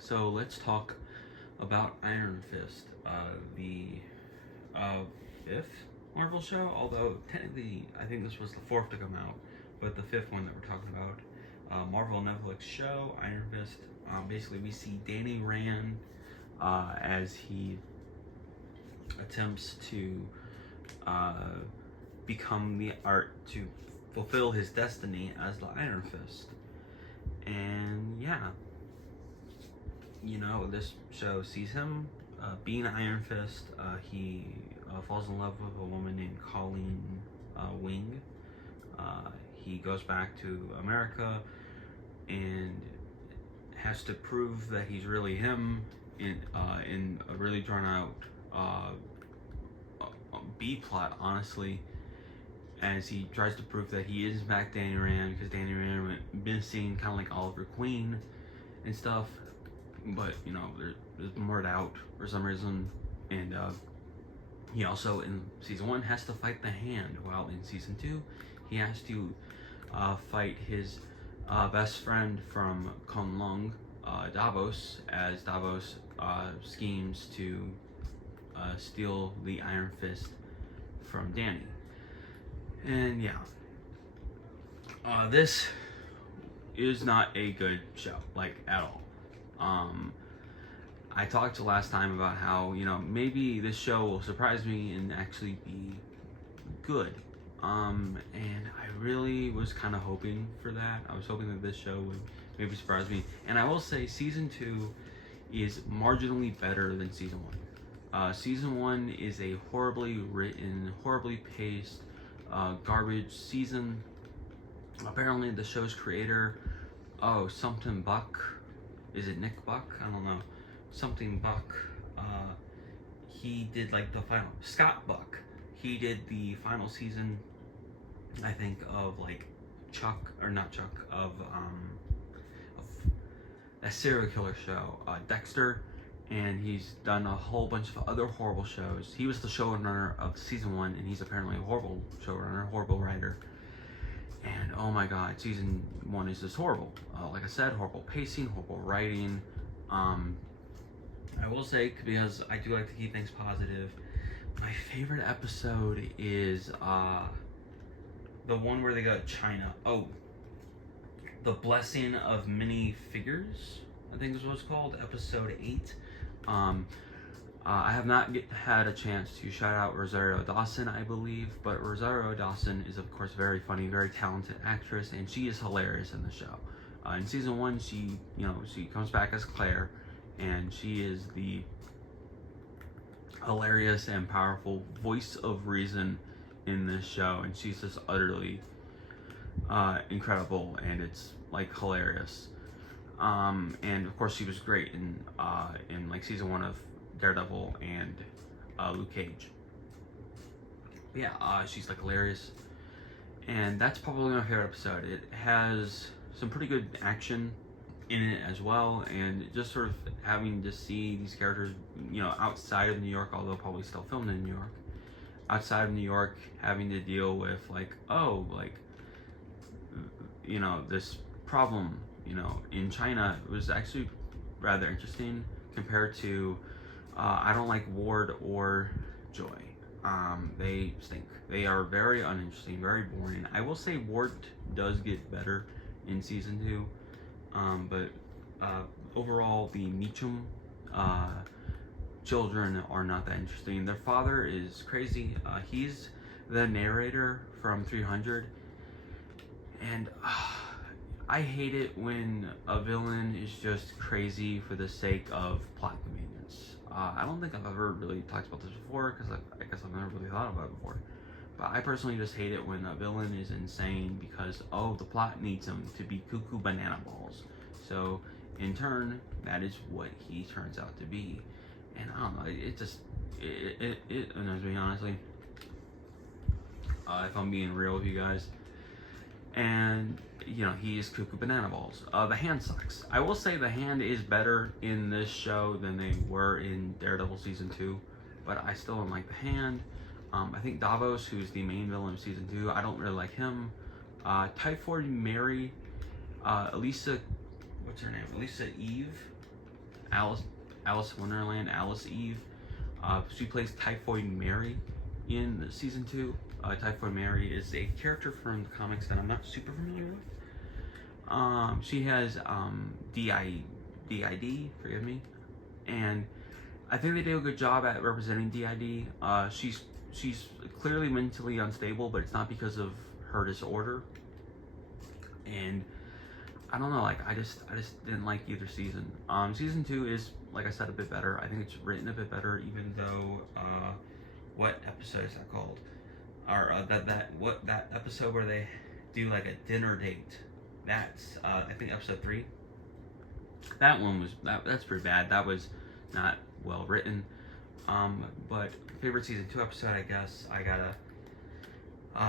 So let's talk about Iron Fist, the fifth Marvel show. Although technically, I think this was the fourth to come out, but the fifth one that we're talking about, Marvel Netflix show Iron Fist. Basically, we see Danny Rand as he attempts to become the art to fulfill his destiny as the Iron Fist, and yeah, this show sees him being Iron Fist. He falls in love with a woman named Colleen Wing. He goes back to America and has to prove that he's really him in a really drawn out B plot, honestly, as he tries to prove that he is in fact Danny Rand, because Danny Rand went missing, kind of like Oliver Queen and stuff. But there's more doubt for some reason, and he also in season 1 has to fight the Hand, while in season 2 he has to fight his best friend from Kunlun, Davos, as Davos schemes to steal the Iron Fist from Danny. And yeah, this is not a good show, like, at all. I talked last time about how, maybe this show will surprise me and actually be good. And I really was kind of hoping for that. I was hoping that this show would maybe surprise me. And I will say season 2 is marginally better than season 1. Season 1 is a horribly written, horribly paced, garbage season. Apparently the show's creator, something Buck, is it Nick Buck? I don't know. Something Buck. He did like the final. Scott Buck. He did the final season, I think, of like Chuck, or not Chuck, of a serial killer show, Dexter, and he's done a whole bunch of other horrible shows. He was the showrunner of season 1, and he's apparently a horrible showrunner, horrible writer. And oh my god, season 1 is just horrible. Like I said, horrible pacing, horrible writing. I will say, because I do like to keep things positive, my favorite episode is the one where they go to China. Oh, The Blessing of Many Figures, I think is what it's called, episode 8. I have not had a chance to shout out Rosario Dawson, I believe, but Rosario Dawson is, of course, very funny, very talented actress, and she is hilarious in the show. In season 1, she comes back as Claire, and she is the hilarious and powerful voice of reason in this show, and she's just utterly incredible, and it's like hilarious. And of course, she was great in like season 1 of Daredevil and Luke Cage. But yeah, she's like hilarious, and that's probably my favorite episode. It has some pretty good action in it as well, and just sort of having to see these characters, outside of New York, although probably still filmed in New York, outside of New York, having to deal with this problem, in China, was actually rather interesting compared to I don't like Ward or Joy. They stink. They are very uninteresting, very boring. I will say Ward does get better in season 2, but overall the Meacham children are not that interesting. Their father is crazy. He's the narrator from 300, and I hate it when a villain is just crazy for the sake of plot convenience. I don't think I've ever really talked about this before, because I guess I've never really thought about it before. But I personally just hate it when a villain is insane because, the plot needs him to be cuckoo banana balls. So, in turn, that is what he turns out to be. And I don't know, it annoys me, honestly. If I'm being real with you guys. And he is cuckoo banana balls. The Hand sucks. I will say the Hand is better in this show than they were in Daredevil season 2, but I still don't like the Hand. I think Davos, who's the main villain of season 2, I don't really like him. Typhoid Mary, Elisa, what's her name? Elisa Eve. Alice Wonderland, Alice Eve. She plays Typhoid Mary in season 2. Typhoid Mary is a character from the comics that I'm not super familiar with. She has DID, forgive me, and I think they do a good job at representing DID. She's clearly mentally unstable, but it's not because of her disorder. And I don't know, like I just didn't like either season. Season 2 is, like I said, a bit better. I think it's written a bit better, even though what episode is that called? Or that episode where they do like a dinner date. That's I think episode 3. That one was that's pretty bad. That was not well written. But favorite season 2 episode, I guess I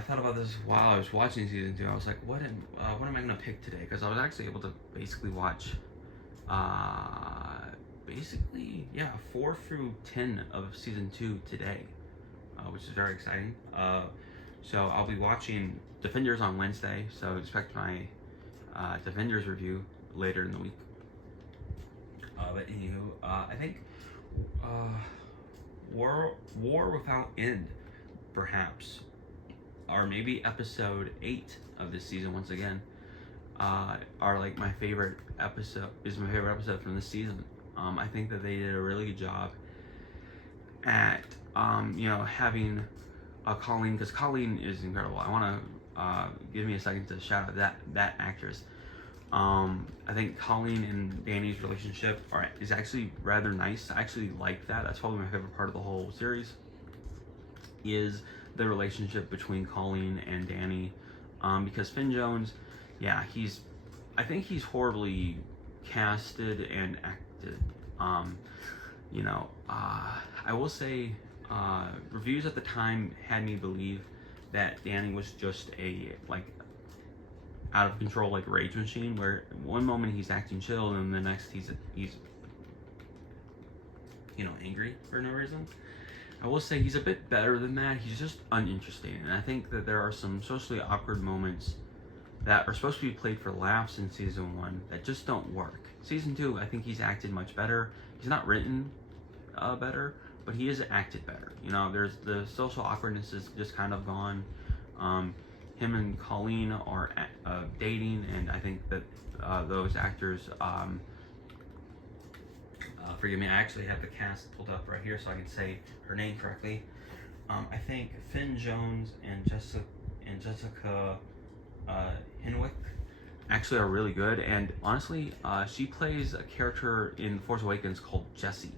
thought about this while I was watching season 2. I was like, what am I gonna pick today? Because I was actually able to basically watch 4 through 10 of season 2 today, which is very exciting. So I'll be watching Defenders on Wednesday. So expect my Defenders review later in the week. But anywho, I think War Without End, perhaps, or maybe episode 8 of this season once again, are like my favorite episode. Is my favorite episode from this season. I think that they did a really good job at having Colleen, because Colleen is incredible. I want to give me a second to shout out that actress. I think Colleen and Danny's relationship is actually rather nice. I actually like that. That's probably my favorite part of the whole series, is the relationship between Colleen and Danny. Because Finn Jones, yeah, I think he's horribly casted and acted. I will say, reviews at the time had me believe that Danny was just a out of control rage machine, where one moment he's acting chill and the next he's angry for no reason. I will say he's a bit better than that. He's just uninteresting, and I think that there are some socially awkward moments that are supposed to be played for laughs in season 1 that just don't work. Season 2, I think he's acted much better. He's not written better, but he is acted better. There's the social awkwardness is just kind of gone. Him and Colleen are dating, and I think that those actors, forgive me, I actually have the cast pulled up right here so I can say her name correctly. I think Finn Jones and Jessica Henwick actually are really good, and honestly, she plays a character in Force Awakens called Jessie,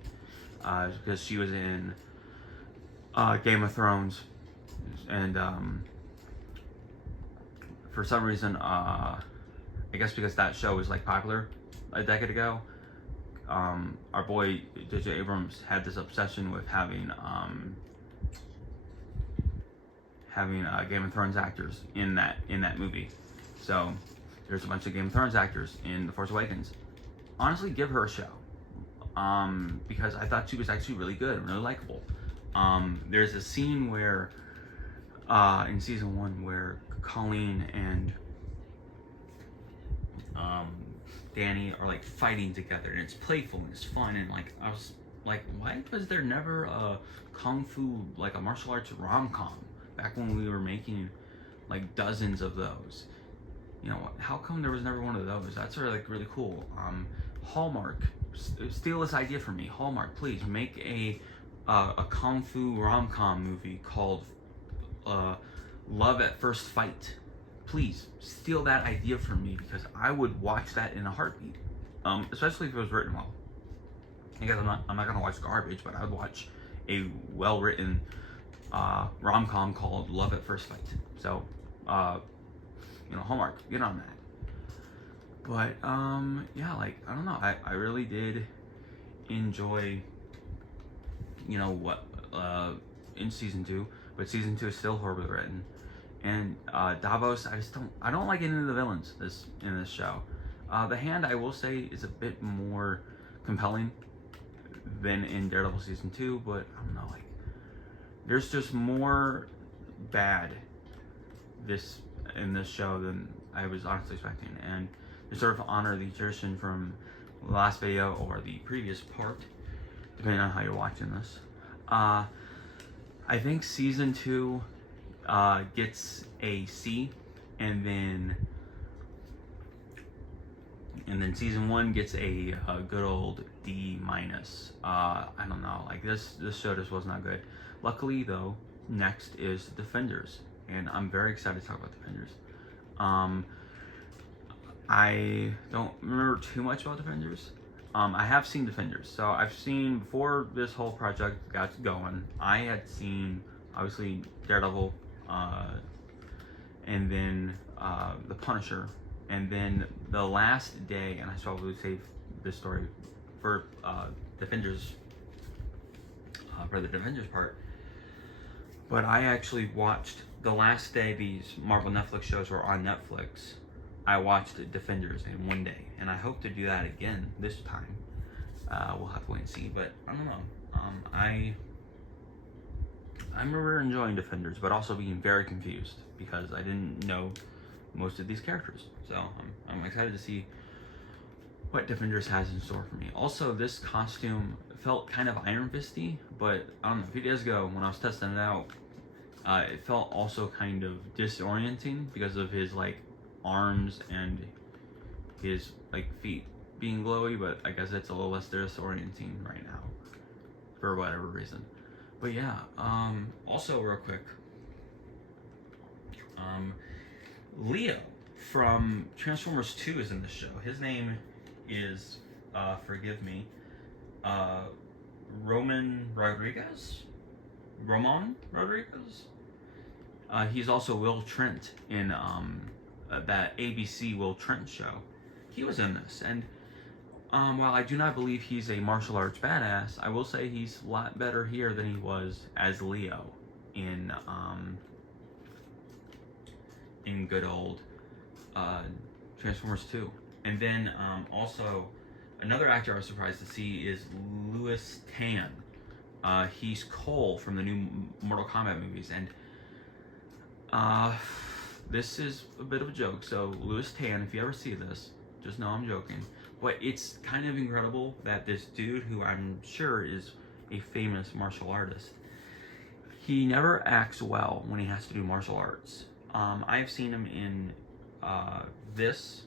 because she was in Game of Thrones, and for some reason, I guess because that show was popular a decade ago, our boy J.J. Abrams had this obsession with having Game of Thrones actors in that movie. So there's a bunch of Game of Thrones actors in The Force Awakens. Honestly, give her a show, because I thought she was actually really good and really likable. There's a scene where in season 1 where Colleen and Danny are fighting together, and it's playful and it's fun, and I was like, why was there never a kung fu, a martial arts rom-com back when we were making dozens of those? How come there was never one of those? That's really cool. Hallmark, steal this idea from me. Hallmark, please make a kung fu rom-com movie called Love at First Fight. Please steal that idea from me, because I would watch that in a heartbeat. Especially if it was written well. I guess I'm not gonna watch garbage, but I would watch a well-written rom-com called Love at First Fight. So, Hallmark, get on that. But yeah, I don't know. I really did enjoy, what in season 2, but season 2 is still horribly written. And Davos, I don't like any of the villains in this show. The Hand, I will say, is a bit more compelling than in Daredevil season 2, but I don't know, there's just more bad in this show than I was honestly expecting. And to sort of honor the tradition from the last video or the previous part, depending on how you're watching this. I think season 2 gets a C, and then season 1 gets a good old D minus. I don't know, like this show just was not good. Luckily though, next is Defenders, and I'm very excited to talk about Defenders. I don't remember too much about Defenders. I have seen Defenders, so I've seen, before this whole project got going, I had seen obviously Daredevil, and then The Punisher, and then the last day, and I should probably save this story for Defenders, for the Defenders part, but I actually watched the last day these Marvel Netflix shows were on Netflix. I watched Defenders in one day, and I hope to do that again this time. We'll have to wait and see, but I don't know. I remember enjoying Defenders, but also being very confused because I didn't know most of these characters. So I'm excited to see what Defenders has in store for me. Also, this costume felt kind of Iron Fisty, but I don't know, a few days ago when I was testing it out, it felt also kind of disorienting because of his like arms and his like feet being glowy, but I guess it's a little less disorienting right now for whatever reason. But yeah, also real quick, Leo from Transformers 2 is in the show. His name is, forgive me, Roman Rodriguez? He's also Will Trent in that ABC Will Trent show. He was in this, and while I do not believe he's a martial arts badass, I will say he's a lot better here than he was as Leo in good old Transformers 2. And then also another actor I was surprised to see is Louis Tan. He's Cole from the new Mortal Kombat movies, and this is a bit of a joke, so Louis Tan, if you ever see this, just know I'm joking. But it's kind of incredible that this dude, who I'm sure is a famous martial artist, he never acts well when he has to do martial arts. I've seen him in this,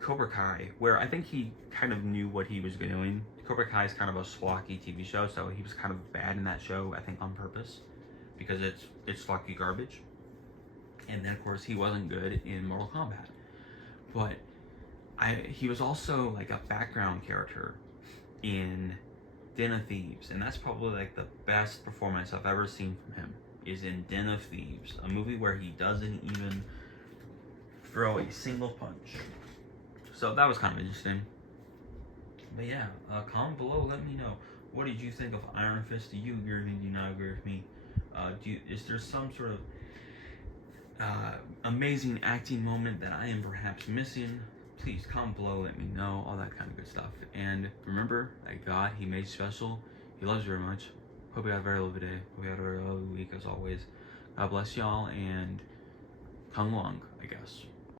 Cobra Kai, where I think he kind of knew what he was doing. Cobra Kai is kind of a schlocky TV show, so he was kind of bad in that show, I think on purpose, because it's schlocky garbage. And then of course he wasn't good in Mortal Kombat. But he was also like a background character in Den of Thieves, and that's probably like the best performance I've ever seen from him, is in Den of Thieves, a movie where he doesn't even throw a single punch. So that was kind of interesting. But yeah, comment below, let me know, what did you think of Iron Fist? Do you agree with me? Do you not agree with me? Is there some sort of amazing acting moment that I am perhaps missing? Please comment below, let me know, all that kind of good stuff. And remember that God, He made you special. He loves you very much. Hope you have a very lovely day. Hope you have a very lovely week as always. God bless y'all, and come along, I guess.